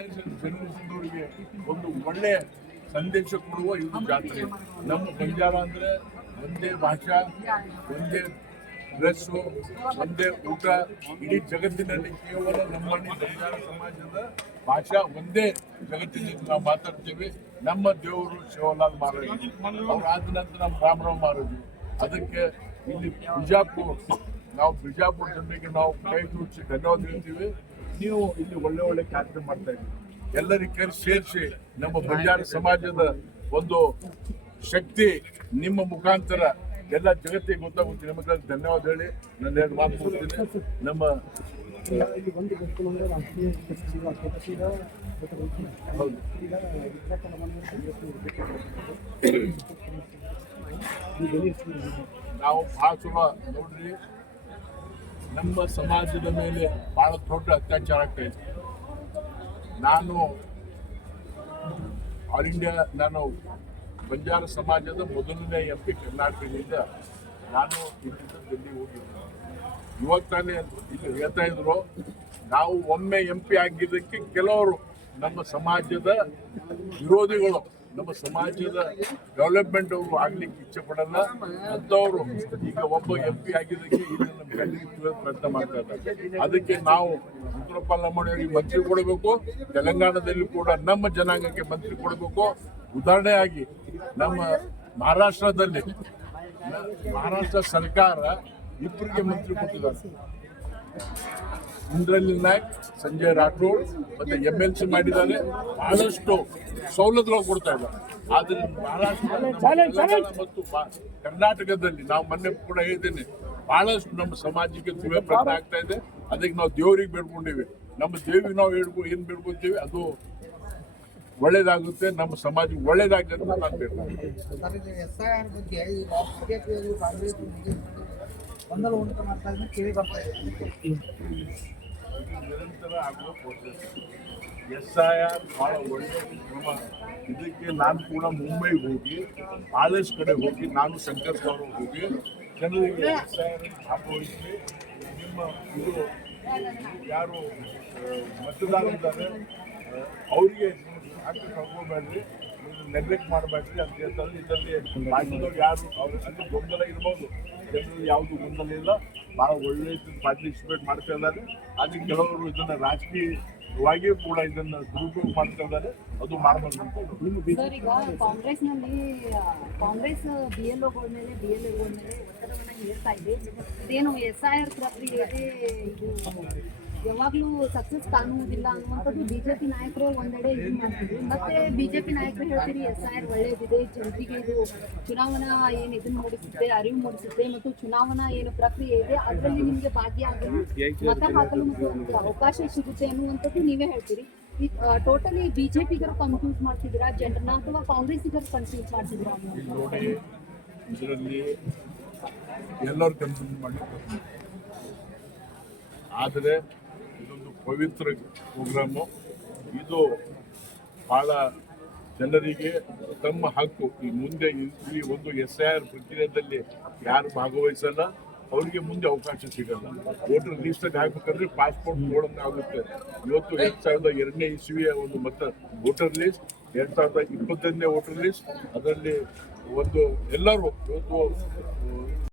ಜನರಿಗೆ ಒಂದು ಒಳ್ಳೆ ಸಂದೇಶ ಕೊಡುವ ಇದು ಜಾತ್ರೆ. ನಮ್ಮ ಬಂಜಾರ ಅಂದ್ರೆ ಒಂದೇ ಭಾಷಾ, ಒಂದೇ ಡ್ರೆಸ್ಸು, ಒಂದೇ ಊಟ. ಇಡೀ ಜಗತ್ತಿನಲ್ಲಿ ಕೇವಲ ನಮ್ಮ ಬಂಜಾರ ಸಮಾಜದ ಭಾಷಾ ಒಂದೇ ಜಗತ್ತಿನಲ್ಲಿ ನಾವು ಮಾತಾಡ್ತೇವೆ. ನಮ್ಮ ದೇವರು ಶಿವಲಾಲ್ ಮಹಾರಾಜ್, ಅವ್ರು ಆದ ನಂತರ ನಮ್ಮ ರಾಮರಾವ್ ಮಹಾರಾಜ್. ಅದಕ್ಕೆ ಇಲ್ಲಿ ನಾವು ಬಿಜಾಪುರ ಜನರಿಗೆ ನಾವು ಕೈ ಜೋಡಿಸಿ ಧನ್ಯವಾದ ಹೇಳ್ತೀವಿ. ನೀವು ಇಲ್ಲಿ ಒಳ್ಳೆ ಒಳ್ಳೆ ಕಾರ್ಯಕ್ರಮ ಮಾಡ್ತಾ ಇದ್ದೀವಿ. ಎಲ್ಲರಿಗೆ ಸೇರಿಸಿ ನಮ್ಮ ಬಂಜಾರ ಸಮಾಜದ ಒಂದು ಶಕ್ತಿ ನಿಮ್ಮ ಮುಖಾಂತರ ಎಲ್ಲ ಜಗತ್ತಿಗೆ ಗೊತ್ತಾಗುತ್ತೆ. ನಿಮಗೆ ಧನ್ಯವಾದ ಹೇಳಿ ನನ್ನ ಎರಡು ಮಾತು ಮುಗಿಸ್ತೀನಿ. ನಮ್ಮ ನಾವು ಭಾಳ ಚಲೋ ನೋಡ್ರಿ, ನಮ್ಮ ಸಮಾಜದ ಮೇಲೆ ಬಹಳ ದೊಡ್ಡ ಅತ್ಯಾಚಾರ ಆಗ್ತಾ ಇದೆ. ನಾನು ಆಲ್ ಇಂಡಿಯಾ, ನಾನು ಬಂಜಾರ ಸಮಾಜದ ಮೊದಲನೇ MP ಕರ್ನಾಟಕದಿಂದ ನಾನು ಇಲ್ಲಿಂದ ಡೆಲ್ಲಿ ಹೋಗಿದ್ದೆ. ಇವತ್ತಾನೆ ಇಲ್ಲಿ ಹೇಳ್ತಾ ಇದ್ರು, ನಾವು ಒಮ್ಮೆ MP ಆಗಿದ್ದಕ್ಕೆ ಕೆಲವರು ನಮ್ಮ ಸಮಾಜದ ವಿರೋಧಿಗಳು ನಮ್ಮ ಸಮಾಜದ ಡೆವಲಪ್ಮೆಂಟ್ ಅವರು ಆಗ್ಲಿಕ್ಕೆ ಇಚ್ಛೆ ಪಡಲ್ಲ ಅಂತವರು ಈಗ ಒಬ್ಬ MP ಆಗಿದ್ದಕ್ಕೆ ಇಲ್ಲಿ ನಮ್ಮ ಕಣ್ಣಿಗೆ ಪ್ರಯತ್ನ ಮಾಡ್ತಾ ಇದ್ದಾರೆ. ಅದಕ್ಕೆ ನಾವು ರುದ್ರಪ್ಪ ಲಮ್ಮಣಿಯವರಿಗೆ ಮಂತ್ರಿ ಕೊಡಬೇಕು, ತೆಲಂಗಾಣದಲ್ಲಿ ಕೂಡ ನಮ್ಮ ಜನಾಂಗಕ್ಕೆ ಮಂತ್ರಿ ಕೊಡಬೇಕು. ಉದಾಹರಣೆಯಾಗಿ ನಮ್ಮ ಮಹಾರಾಷ್ಟ್ರ ಸರ್ಕಾರ ಇಬ್ಬರಿಗೆ ಮಂತ್ರಿ ಕೊಟ್ಟಿದ್ದಾರೆ. ಇಂದ್ರನಿಲ್ ನಾಯಕ್, ಸಂಜಯ್ ರಾಠೋಡ್ ಮತ್ತೆ MLC ಮಾಡಿದ್ದಾರೆ. ಬಹಳಷ್ಟು ಸವಲತ್ತುಗಳು ಕೊಡ್ತಾ ಇದ್ದಾರೆ. ಆದ್ರೆ ಮಹಾರಾಷ್ಟ್ರ ಮತ್ತು ಕರ್ನಾಟಕದಲ್ಲಿ ನಾವು ಮೊನ್ನೆ ಕೂಡ ಹೇಳಿದ್ದೇನೆ, ಬಹಳಷ್ಟು ನಮ್ಮ ಸಮಾಜಕ್ಕೆ ದುರ್ವ್ಯ ಪ್ರಯತ್ನ ಆಗ್ತಾ ಇದೆ. ಅದಕ್ಕೆ ನಾವು ದೇವರಿಗೆ ಬೇಡ್ಕೊಂಡಿವಿ. ನಮ್ಮ ದೇವಿಗೆ ನಾವು ಏನ್ ಬೇಡ್ಕೊತೀವಿ ಅದು ಒಳ್ಳೇದಾಗುತ್ತೆ, ನಮ್ಮ ಸಮಾಜಕ್ಕೆ ಒಳ್ಳೇದಾಗುತ್ತೆ ಅಂತ ನಾನು ಬೇಡ್ತೀನಿ. ನಿರಂತರ ಆಗುವ ಪ್ರೋಸೆಸ್. SIR ಬಹಳ ಒಳ್ಳೆಯ ಕ್ರಮ. ಇದಕ್ಕೆ ನಾನು ಕೂಡ ಮುಂಬೈಗೆ ಹೋಗಿ ಆಲೇಶ್ ಕಡೆ ಹೋಗಿ ನಾನು ಶಂಕರ್ ಗೌರ್ ಹೋಗಿ ಜನರಿಗೆ SIR ಭಾಗವಹಿಸಿ ನಿಮ್ಮ ಇದು ಯಾರು ಮತದಾರರಿದ್ದಾರೆ ಅವರಿಗೆ ಹಾಕಿ ಕಳ್ಕೊಬೇಡ್ರಿ, ನೆಗ್ಲೆಕ್ಟ್ ಮಾಡಬೇಡ್ರಿ ಅಂತ ಹೇಳ್ತಾರೆ. ಇದರಲ್ಲಿ ರಾಜ್ಯದವ್ರು ಯಾರು ಅಲ್ಲಿ ಗೊಂದಲ ಇರ್ಬೋದು, ಜನರಲ್ಲಿ ಯಾವುದು ಗೊಂದಲ ಇಲ್ಲ. ಭಾಳ ಒಳ್ಳೆ ಪಾರ್ಟಿಸಿಪೇಟ್ ಮಾಡ್ತಾ ಇದ್ದಾರೆ. ಅದಕ್ಕೆ ಕೆಲವರು ಇದನ್ನ ರಾಜಕೀಯವಾಗಿಯೂ ಕೂಡ ಇದನ್ನ ದುರುಪಯೋಗ ಮಾಡ್ತಾ ಇದ್ದಾರೆ. ಅದು ಮಾಡಬಾರ್ದು ಅಂತ. ಈಗ ಕಾಂಗ್ರೆಸ್ BLOಗಳ ಮೇಲೆ BLAಗಳ ಮೇಲೆ ಒತ್ತಡವನ್ನು ಹೇರ್ತಾ ಇದೆ. ಇದೇನು SIR ಪ್ರಕ್ರಿಯೆ ಇದು ಯಾವಾಗಲೂ ಸಕ್ಸಸ್ ಕಾಣುವುದಿಲ್ಲ ಅನ್ನುವಂಥದ್ದು BJP ನಾಯಕರು ಒಂದೆಡೆ ಇದು ಮಾಡ್ತಿದ್ರು. ಮತ್ತೆ BJP ನಾಯಕರು ಹೇಳ್ತೀರಿ SIR ಒಳ್ಳೆಯದಿದೆ, ಜನರಿಗೆ ಇದು ಚುನಾವಣಾ ಏನು ಇದನ್ನು ಮೂಡಿಸುತ್ತೆ, ಅರಿವು ಮೂಡಿಸುತ್ತೆ, ಮತ್ತು ಚುನಾವಣಾ ಏನು ಪ್ರಕ್ರಿಯೆ ಇದೆ ಅದರಲ್ಲಿ ನಿಮಗೆ ಭಾಗ್ಯ ಆಗಲು ಮತ ಹಾಕಲು ಮತ್ತು ಅವಕಾಶ ಸಿಗುತ್ತೆ ಅನ್ನುವಂಥದ್ದು ನೀವೇ ಹೇಳ್ತೀರಿ. ಟೋಟಲಿ BJPಗರು ಕನ್ಫ್ಯೂಸ್ ಮಾಡ್ತಿದ್ದೀರಾ ಜನರನ್ನ ಅಥವಾ ಕಾಂಗ್ರೆಸ್ಸಿಗರು ಕನ್ಫ್ಯೂಸ್ ಮಾಡ್ತಿದ್ದೀರಾ? ನೋಡಿ, ಇದರಲ್ಲಿ ಎಲ್ಲರೂ ಕನ್ಫ್ಯೂಸ್ ಮಾಡಿರ್ತಾರೆ. ಆದರೆ ಇದೊಂದು ಪವಿತ್ರ ಪ್ರೋಗ್ರಾಮು. ಇದು ಬಹಳ ಜನರಿಗೆ ತಮ್ಮ ಹಕ್ಕು. ಈ ಮುಂದೆ ಈ ಒಂದು SIR ಪ್ರಕ್ರಿಯೆಯಲ್ಲಿ ಯಾರು ಭಾಗವಹಿಸಲ್ಲ ಅವರಿಗೆ ಮುಂದೆ ಅವಕಾಶ ಸಿಗಲ್ಲ. ವೋಟರ್ ಲಿಸ್ಟಿಗೆ ಹಾಕಬೇಕಂದ್ರೆ ಪಾಸ್ಪೋರ್ಟ್ ನೋಡೋಕ್ಕಾಗುತ್ತೆ. ಇವತ್ತು 2002ನೇ ಇಸ್ವಿಯ ಒಂದು ವೋಟರ್ ಲಿಸ್ಟ್, 2025ನೇ ವೋಟರ್ ಲಿಸ್ಟ್, ಅದರಲ್ಲಿ ಒಂದು ಎಲ್ಲರೂ ಇವತ್ತು